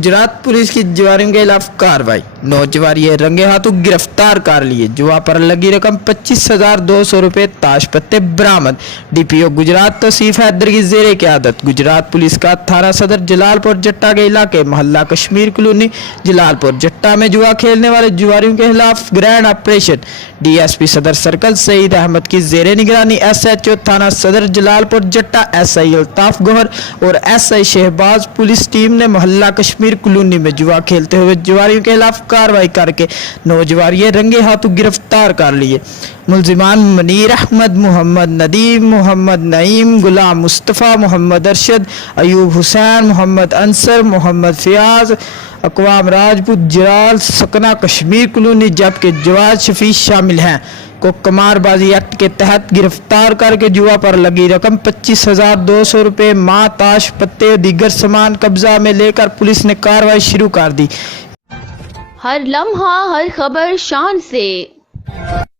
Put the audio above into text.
Gujarat police की जुआरियों के खिलाफ कार्रवाई। 9 जुआरिये रंगे हाथों गिरफ्तार कर लिए। जुआ पर लगी रकम 25,200 रुपए, ताश पत्ते बरामद। डीपीओ गुजरात तौसीफ हैदर की जेर क़यादत गुजरात पुलिस का थाना सदर जलालपुर जट्टा के इलाके मोहल्ला कश्मीर कॉलोनी जलालपुर जट्टा में जुआ खेलने वाले जुआरियों के खिलाफ ग्रैंड ऑपरेशन। डीएसपी सदर सर्कल सईद अहमद की जेर निगरानी एसएचओ थाना सदर जलालपुर जट्टा एसआई अल्ताफ गौहर और एसआई शहबाज पुलिस टीम ने मोहल्ला कश्मीर कॉलोनी में जुआ खेलते हुए जुआरियों के खिलाफ कार्रवाई करके 9 जुआरिये रंगे हाथों गिरफ्तार कर लिए। मुलजिमान मनीर अहमद, मोहम्मद नदीम, मोहम्मद नईम, गुलाम मुस्तफ़ा, मोहम्मद अरशद, अयूब हुसैन, मोहम्मद अंसर, मोहम्मद फयाज, अकवाम राजपूत जलाल सकना कश्मीर कॉलोनी जबकि जवाद शफी शामिल हैं को कमारबाजी एक्ट के तहत गिरफ्तार करके जुआ पर लगी रकम 25,200 रुपए, मां, ताश पत्ते, दीगर सामान कब्जा में लेकर पुलिस ने कार्रवाई शुरू कर दी। हर लम्हा हर खबर शान से